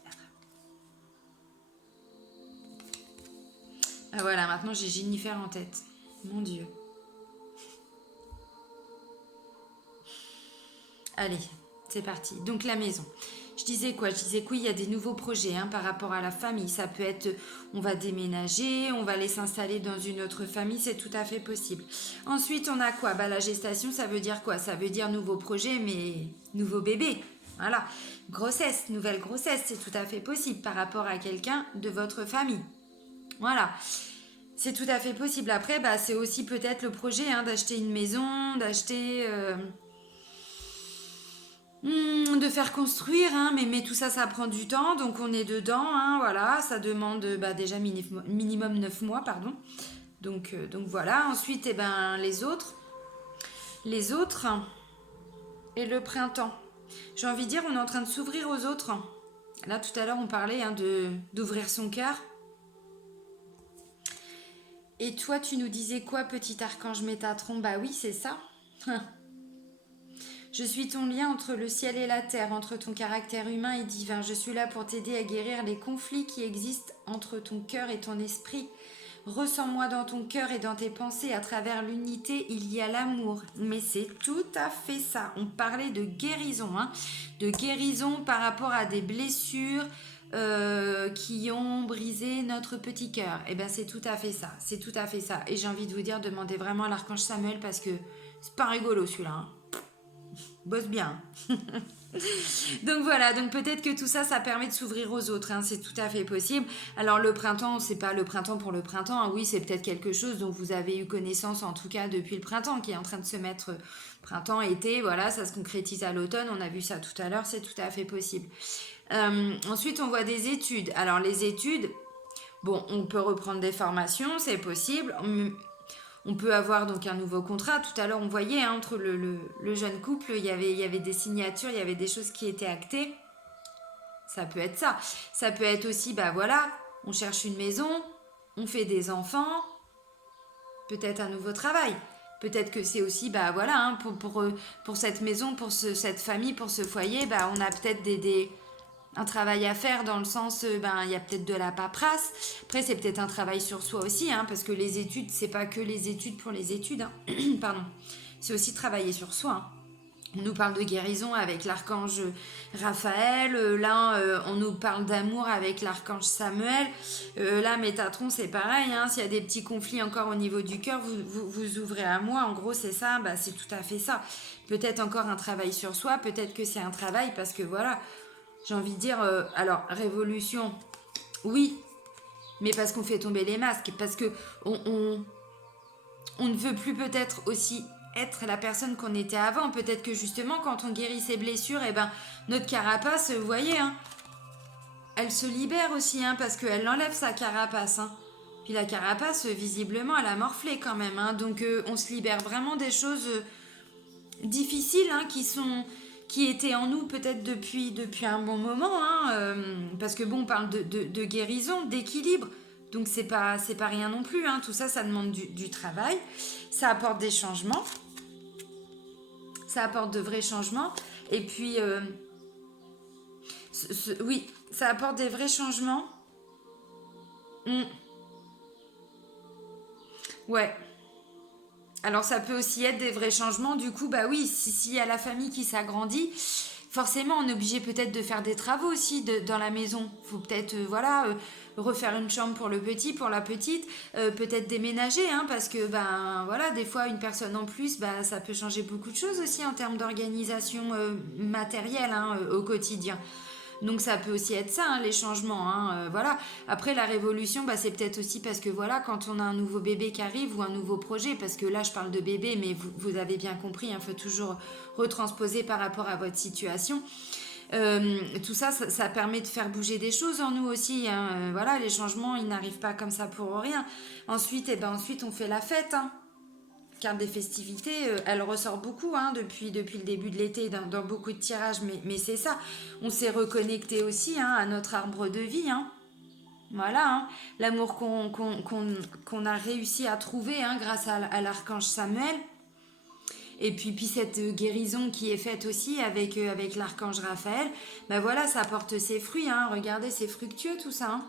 Ah voilà, maintenant j'ai Jennifer en tête. Mon Dieu. Allez, c'est parti. Donc la maison. Je disais quoi? Je disais qu'il y a des nouveaux projets par rapport à la famille. Ça peut être, on va déménager, on va aller s'installer dans une autre famille, c'est tout à fait possible. Ensuite, on a quoi? La gestation, ça veut dire quoi? Ça veut dire nouveau projet, mais nouveau bébé. Voilà. Grossesse, nouvelle grossesse, c'est tout à fait possible par rapport à quelqu'un de votre famille. Voilà. C'est tout à fait possible. Après, c'est aussi peut-être le projet d'acheter une maison, d'acheter... de faire construire, mais tout ça, ça prend du temps, donc on est dedans, voilà, ça demande déjà minimum 9 mois, pardon. Donc voilà, ensuite, les autres. Les autres et le printemps. J'ai envie de dire, on est en train de s'ouvrir aux autres. Là, tout à l'heure, on parlait d'ouvrir son cœur. Et toi, tu nous disais quoi, petit archange Métatron? Bah oui, c'est ça. Je suis ton lien entre le ciel et la terre, entre ton caractère humain et divin. Je suis là pour t'aider à guérir les conflits qui existent entre ton cœur et ton esprit. Ressens-moi dans ton cœur et dans tes pensées. À travers l'unité, il y a l'amour. Mais c'est tout à fait ça. On parlait de guérison, hein, de guérison par rapport à des blessures qui ont brisé notre petit cœur. Et bien c'est tout à fait ça. C'est tout à fait ça. Et j'ai envie de vous dire, demandez vraiment à l'archange Samuel parce que c'est pas rigolo celui-là. Hein. Bosse bien. Donc voilà, donc peut-être que tout ça, ça permet de s'ouvrir aux autres, hein, c'est tout à fait possible. Alors le printemps, c'est pas le printemps pour le printemps, hein, oui, c'est peut-être quelque chose dont vous avez eu connaissance, en tout cas depuis le printemps, qui est en train de se mettre printemps, été, voilà, ça se concrétise à l'automne, on a vu ça tout à l'heure, c'est tout à fait possible. Ensuite, on voit des études. Alors les études, bon, on peut reprendre des formations, c'est possible. On peut avoir donc un nouveau contrat. Tout à l'heure, on voyait hein, entre le jeune couple, il y avait des signatures, il y avait des choses qui étaient actées. Ça peut être ça. Ça peut être aussi, bah voilà, on cherche une maison, on fait des enfants, peut-être un nouveau travail. Peut-être que c'est aussi, bah voilà, hein, pour cette maison, pour cette famille, pour ce foyer, bah on a peut-être un travail à faire dans le sens, il y a peut-être de la paperasse. Après, c'est peut-être un travail sur soi aussi, hein, parce que les études, c'est pas que les études pour les études. Hein. Pardon. C'est aussi travailler sur soi. Hein. On nous parle de guérison avec l'archange Raphaël. Là, on nous parle d'amour avec l'archange Samuel. Là, Métatron, c'est pareil. Hein, s'il y a des petits conflits encore au niveau du cœur, vous ouvrez à moi. En gros, c'est ça. Bah, c'est tout à fait ça. Peut-être encore un travail sur soi. Peut-être que c'est un travail parce que voilà... J'ai envie de dire, alors, révolution, oui, mais parce qu'on fait tomber les masques, parce que on ne veut plus peut-être aussi être la personne qu'on était avant. Peut-être que justement, quand on guérit ses blessures, eh ben, notre carapace, vous voyez, hein, elle se libère aussi, hein, parce qu'elle enlève sa carapace. Hein. Puis la carapace, visiblement, elle a morflé quand même. Hein, donc, on se libère vraiment des choses difficiles hein, qui étaient en nous peut-être depuis un bon moment, hein, parce que bon, on parle de guérison, d'équilibre, donc c'est pas rien non plus, hein, tout ça, ça demande du travail, ça apporte des changements, ça apporte de vrais changements, et puis, oui, ça apporte des vrais changements. Ouais. Alors ça peut aussi être des vrais changements, du coup, bah oui, s'il y a la famille qui s'agrandit, forcément on est obligé peut-être de faire des travaux aussi dans la maison. Faut peut-être, refaire une chambre pour le petit, pour la petite, peut-être déménager, hein, parce que, ben voilà, des fois une personne en plus, bah, ça peut changer beaucoup de choses aussi en termes d'organisation matérielle hein, au quotidien. Donc ça peut aussi être ça, hein, les changements. Hein, voilà. Après, la révolution, bah, c'est peut-être aussi parce que voilà, quand on a un nouveau bébé qui arrive ou un nouveau projet, parce que là, je parle de bébé, mais vous avez bien compris, il faut toujours retransposer par rapport à votre situation. Tout ça, ça permet de faire bouger des choses en nous aussi. Hein. Voilà, les changements, ils n'arrivent pas comme ça pour rien. Ensuite, ensuite on fait la fête. Hein. Carte des festivités, elle ressort beaucoup hein, depuis le début de l'été dans beaucoup de tirages, mais c'est ça. On s'est reconnecté aussi hein, à notre arbre de vie. Hein. Voilà, hein. L'amour qu'on a réussi à trouver hein, grâce à l'archange Samuel. Et puis cette guérison qui est faite aussi avec l'archange Raphaël, ben voilà, ça porte ses fruits. Hein. Regardez, c'est fructueux tout ça. Hein.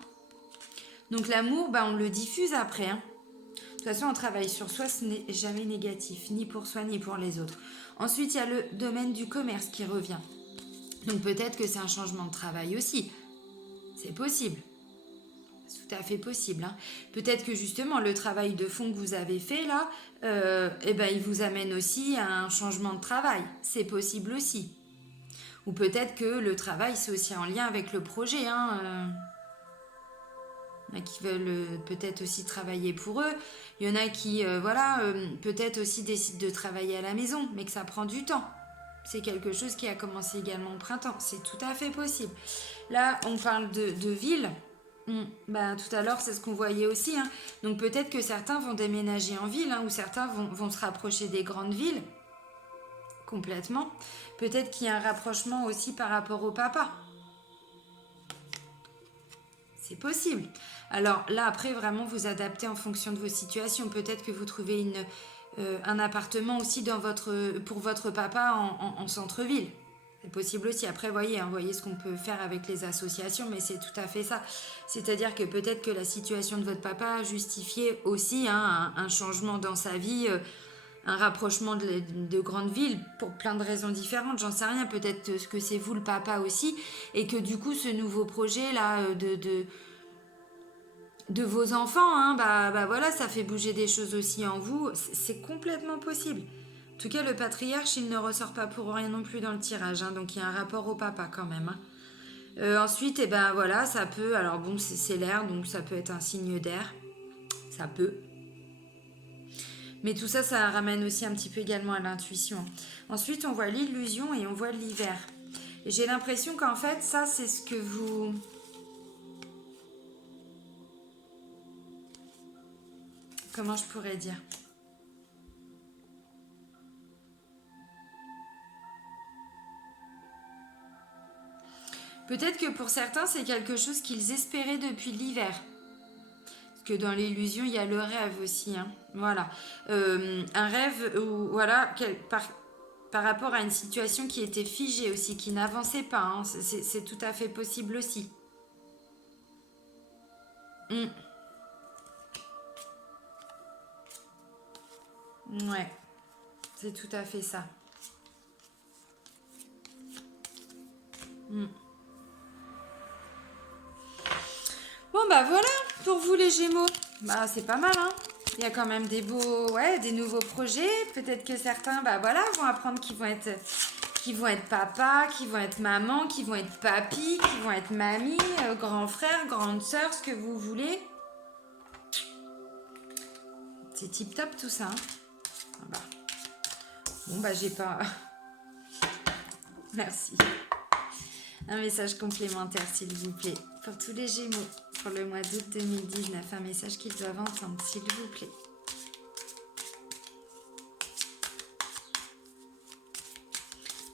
Donc l'amour, ben, on le diffuse après. Hein. De toute façon, on travaille sur soi, ce n'est jamais négatif, ni pour soi, ni pour les autres. Ensuite, il y a le domaine du commerce qui revient. Donc peut-être que c'est un changement de travail aussi. C'est possible. C'est tout à fait possible. Hein. Peut-être que justement, le travail de fond que vous avez fait là, il vous amène aussi à un changement de travail. C'est possible aussi. Ou peut-être que le travail, c'est aussi en lien avec le projet. Hein, Il y en a qui veulent peut-être aussi travailler pour eux. Il y en a qui, peut-être aussi décident de travailler à la maison, mais que ça prend du temps. C'est quelque chose qui a commencé également au printemps. C'est tout à fait possible. Là, on parle de ville. Tout à l'heure, c'est ce qu'on voyait aussi. Hein. Donc peut-être que certains vont déménager en ville, hein, ou certains vont se rapprocher des grandes villes. complètement. Peut-être qu'il y a un rapprochement aussi par rapport au papa. C'est possible. Alors là, après, vraiment, vous adaptez en fonction de vos situations. Peut-être que vous trouvez un appartement aussi pour votre papa en centre-ville. C'est possible aussi. Après, voyez ce qu'on peut faire avec les associations, mais c'est tout à fait ça. C'est-à-dire que peut-être que la situation de votre papa justifiait aussi un changement dans sa vie, un rapprochement de grandes villes pour plein de raisons différentes. J'en sais rien. Peut-être que c'est vous le papa aussi et que du coup, ce nouveau projet-là de vos enfants, bah voilà, ça fait bouger des choses aussi en vous. C'est complètement possible. En tout cas, le patriarche, il ne ressort pas pour rien non plus dans le tirage, donc il y a un rapport au papa quand même. Ensuite, et ben voilà, ça peut, alors bon, c'est l'air, donc ça peut être un signe d'air, ça peut. Mais tout ça, ça ramène aussi un petit peu également à l'intuition. Ensuite, on voit l'illusion et on voit l'hiver. Et j'ai l'impression qu'en fait, ça, c'est ce que vous... Comment je pourrais dire ? Peut-être que pour certains, c'est quelque chose qu'ils espéraient depuis l'hiver. Parce que dans l'illusion, il y a le rêve aussi. Voilà. Un rêve où, voilà, par rapport à une situation qui était figée aussi, qui n'avançait pas. C'est tout à fait possible aussi. Ouais, c'est tout à fait ça. Bon bah voilà pour vous les Gémeaux. Bah c'est pas mal Il y a quand même des nouveaux projets. Peut-être que certains vont apprendre qu'ils vont être papa, qu'ils vont être maman, qu'ils vont être papy, qu'ils vont être mamie, grand frère, grande sœur, ce que vous voulez. C'est tip top tout ça. Bon bah j'ai pas. Merci. Un message complémentaire s'il vous plaît pour tous les Gémeaux. Pour le mois d'août 2019, un message qu'ils doivent entendre, s'il vous plaît.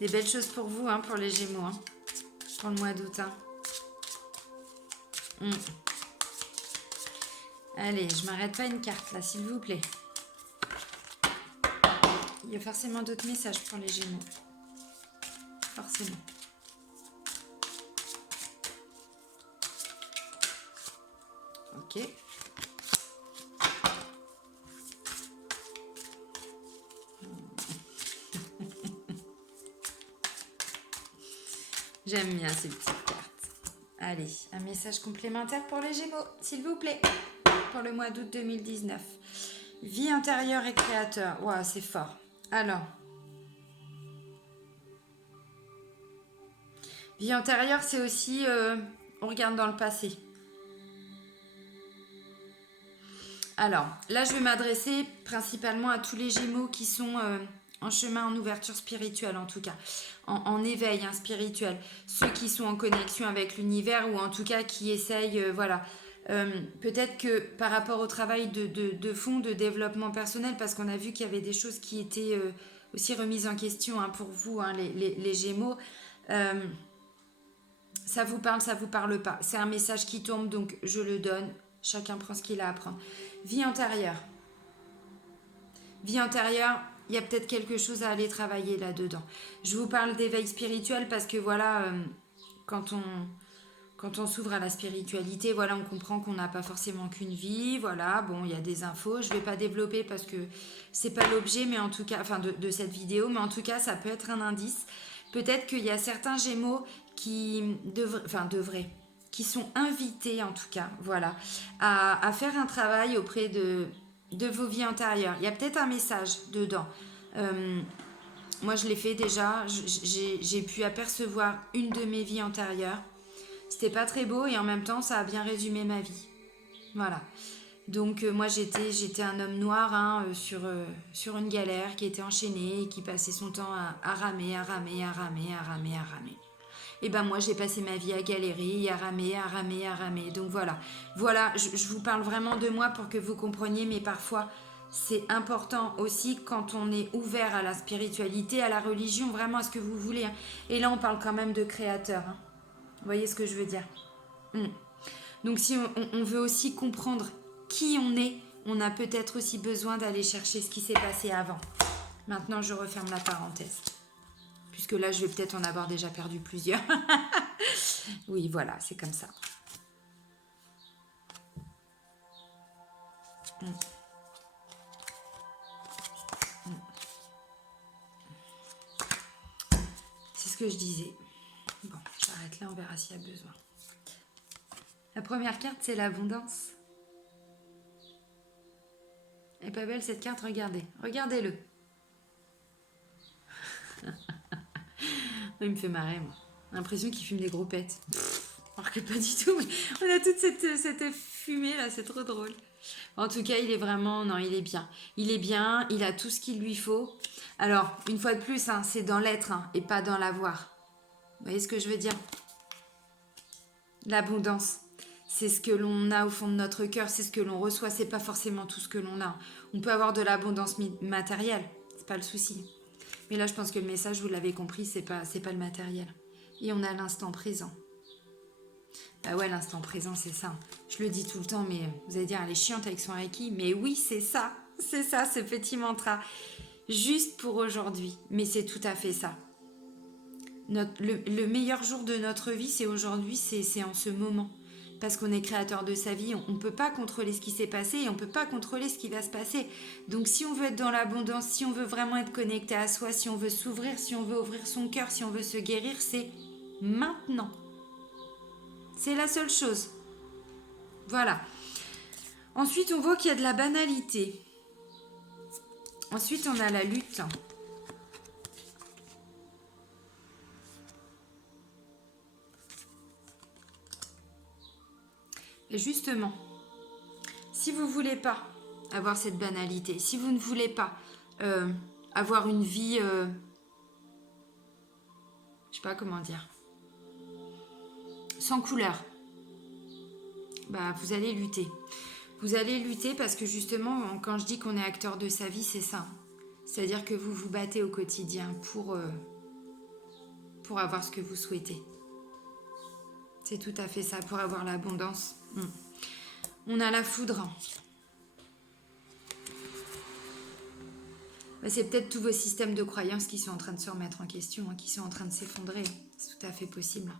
Des belles choses pour vous, pour les Gémeaux, pour le mois d'août. Allez, je m'arrête pas une carte là, s'il vous plaît. Il y a forcément d'autres messages pour les Gémeaux. Forcément. Ok. J'aime bien ces petites cartes. Allez, un message complémentaire pour les Gémeaux, s'il vous plaît, pour le mois d'août 2019. Vie intérieure et créateur. Waouh, c'est fort. Alors, vie antérieure, c'est aussi, on regarde dans le passé. Alors, là, je vais m'adresser principalement à tous les Gémeaux qui sont en chemin, en ouverture spirituelle en tout cas, en éveil spirituel. Ceux qui sont en connexion avec l'univers ou en tout cas qui essayent, peut-être que par rapport au travail de fond, de développement personnel, parce qu'on a vu qu'il y avait des choses qui étaient aussi remises en question pour vous, les Gémeaux. Ça vous parle, ça vous parle pas. C'est un message qui tombe, donc je le donne. Chacun prend ce qu'il a à prendre. Vie antérieure. Vie antérieure, il y a peut-être quelque chose à aller travailler là-dedans. Je vous parle d'éveil spirituel parce que voilà, quand on s'ouvre à la spiritualité, voilà, on comprend qu'on n'a pas forcément qu'une vie. Voilà, bon, il y a des infos. Je ne vais pas développer parce que c'est pas l'objet, mais en tout cas, de cette vidéo, mais en tout cas, ça peut être un indice. Peut-être qu'il y a certains Gémeaux qui devraient, qui sont invités en tout cas, voilà, à faire un travail auprès de vos vies antérieures. Il y a peut-être un message dedans. Moi, je l'ai fait déjà. J'ai pu apercevoir une de mes vies antérieures. C'était pas très beau et en même temps, ça a bien résumé ma vie. Voilà. Donc, moi, j'étais un homme noir sur une galère qui était enchaîné et qui passait son temps à ramer. Et ben moi j'ai passé ma vie à galérer, à ramer. Donc voilà, je vous parle vraiment de moi pour que vous compreniez, mais parfois c'est important aussi quand on est ouvert à la spiritualité, à la religion, vraiment à ce que vous voulez. Hein. Et là, on parle quand même de créateur. Hein. Vous voyez ce que je veux dire? Donc si on veut aussi comprendre qui on est, on a peut-être aussi besoin d'aller chercher ce qui s'est passé avant. Maintenant, je referme la parenthèse. Puisque là, je vais peut-être en avoir déjà perdu plusieurs. Oui, voilà, c'est comme ça. C'est ce que je disais. Bon, j'arrête là, on verra s'il y a besoin. La première carte, c'est l'abondance. Elle est pas belle cette carte, regardez. Regardez-le. Il me fait marrer, moi. L'impression qu'il fume des gros pets. Alors que pas du tout, mais on a toute cette fumée là, c'est trop drôle. En tout cas, il est vraiment... Non, il est bien. Il est bien, il a tout ce qu'il lui faut. Alors, une fois de plus, hein, c'est dans l'être hein, et pas dans l'avoir. Vous voyez ce que je veux dire? L'abondance, c'est ce que l'on a au fond de notre cœur, c'est ce que l'on reçoit, c'est pas forcément tout ce que l'on a. On peut avoir de l'abondance matérielle, c'est pas le souci. Mais là, je pense que le message, vous l'avez compris, c'est pas le matériel. Et on a l'instant présent. Bah ouais, l'instant présent, c'est ça. Je le dis tout le temps, mais vous allez dire, elle est chiante avec son Reiki. Mais oui, c'est ça, ce petit mantra. Juste pour aujourd'hui. Mais c'est tout à fait ça. Le meilleur jour de notre vie, c'est aujourd'hui, c'est en ce moment. Parce qu'on est créateur de sa vie, on ne peut pas contrôler ce qui s'est passé et on ne peut pas contrôler ce qui va se passer. Donc si on veut être dans l'abondance, si on veut vraiment être connecté à soi, si on veut s'ouvrir, si on veut ouvrir son cœur, si on veut se guérir, c'est maintenant. C'est la seule chose. Voilà. Ensuite, on voit qu'il y a de la banalité. Ensuite, on a la lutte. Et justement, si vous ne voulez pas avoir cette banalité, si vous ne voulez pas avoir une vie, je sais pas comment dire, sans couleur, bah vous allez lutter. Vous allez lutter parce que justement, quand je dis qu'on est acteur de sa vie, c'est ça. C'est-à-dire que vous vous battez au quotidien pour avoir ce que vous souhaitez. C'est tout à fait ça, pour avoir l'abondance. On a la foudre. C'est peut-être tous vos systèmes de croyances qui sont en train de se remettre en question, qui sont en train de s'effondrer. C'est tout à fait possible.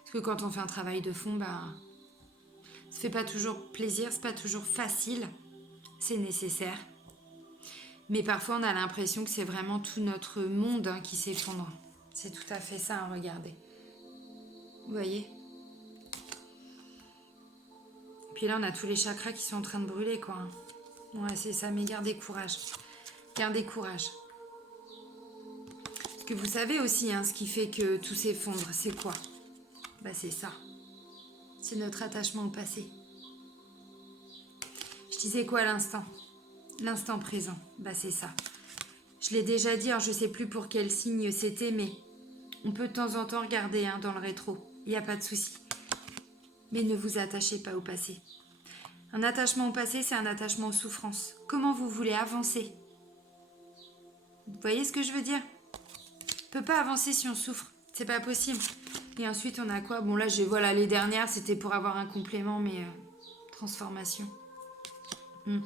Parce que quand on fait un travail de fond, ça fait pas toujours plaisir, c'est pas toujours facile. C'est nécessaire. Mais parfois, on a l'impression que c'est vraiment tout notre monde qui s'effondre. C'est tout à fait ça, regardez. Vous voyez ? Puis là, on a tous les chakras qui sont en train de brûler, quoi. Ouais, c'est ça, mais gardez courage. Gardez courage. Parce que vous savez aussi, ce qui fait que tout s'effondre, c'est quoi? C'est ça. C'est notre attachement au passé. Je disais quoi à l'instant? L'instant présent. C'est ça. Je l'ai déjà dit, je ne sais plus pour quel signe c'était, mais on peut de temps en temps regarder dans le rétro. Il n'y a pas de souci. Mais ne vous attachez pas au passé. Un attachement au passé, c'est un attachement aux souffrances. Comment vous voulez avancer? Vous voyez ce que je veux dire? On ne peut pas avancer si on souffre. C'est pas possible. Et ensuite, on a quoi? Bon, là, voilà, les dernières, c'était pour avoir un complément, mais transformation. On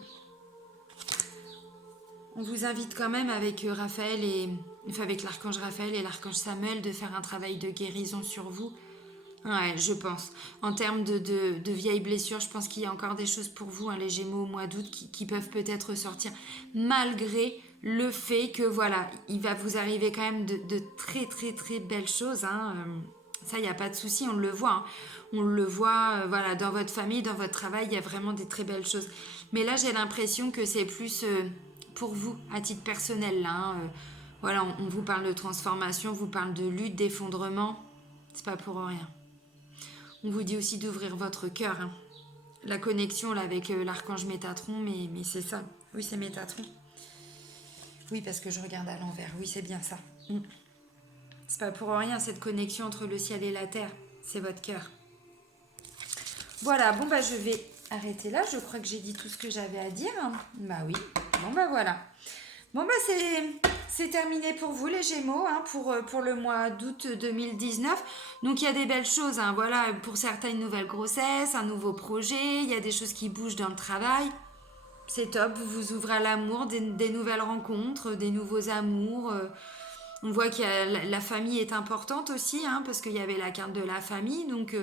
vous invite quand même avec Raphaël avec l'archange Raphaël et l'archange Samuel de faire un travail de guérison sur vous. Ouais, je pense. En termes de vieilles blessures, je pense qu'il y a encore des choses pour vous, les Gémeaux au mois d'août, qui peuvent peut-être ressortir, malgré le fait que, voilà, il va vous arriver quand même de très, très, très belles choses. Ça, il n'y a pas de souci, on le voit. On le voit, voilà, dans votre famille, dans votre travail, il y a vraiment des très belles choses. Mais là, j'ai l'impression que c'est plus pour vous, à titre personnel. Là, voilà, on vous parle de transformation, on vous parle de lutte, d'effondrement. C'est pas pour rien. On vous dit aussi d'ouvrir votre cœur. La connexion là avec l'archange Métatron, mais c'est ça. Oui, c'est Métatron. Oui, parce que je regarde à l'envers. Oui, c'est bien ça. C'est pas pour rien cette connexion entre le ciel et la terre. C'est votre cœur. Voilà, bon je vais arrêter là. Je crois que j'ai dit tout ce que j'avais à dire. Oui. Bon, bah voilà. Bon, bah c'est terminé pour vous, les Gémeaux, hein, pour le mois d'août 2019. Donc, il y a des belles choses, hein, voilà, pour certains, une nouvelle grossesse, un nouveau projet, il y a des choses qui bougent dans le travail. C'est top, vous vous ouvrez à l'amour, des nouvelles rencontres, des nouveaux amours. On voit que la famille est importante aussi, hein, parce qu'il y avait la carte de la famille. Donc,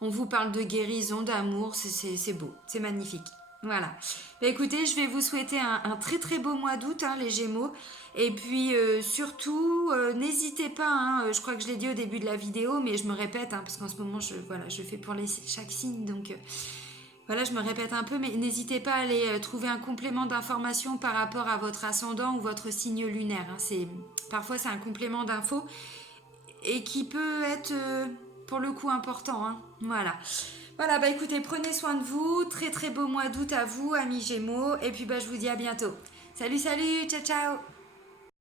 on vous parle de guérison, d'amour, c'est beau, c'est magnifique. Voilà. Bah, écoutez, je vais vous souhaiter un très très beau mois d'août, hein, les Gémeaux. Et puis surtout, n'hésitez pas, hein, je crois que je l'ai dit au début de la vidéo, mais je me répète, hein, parce qu'en ce moment, voilà, je fais pour chaque signe. Donc, voilà, je me répète un peu, mais n'hésitez pas à aller trouver un complément d'information par rapport à votre ascendant ou votre signe lunaire, hein. Parfois, c'est un complément d'info et qui peut être pour le coup important, hein. Voilà. Voilà, bah écoutez, prenez soin de vous. Très très beau mois d'août à vous, amis Gémeaux. Et puis bah, je vous dis à bientôt. Salut, salut, ciao, ciao.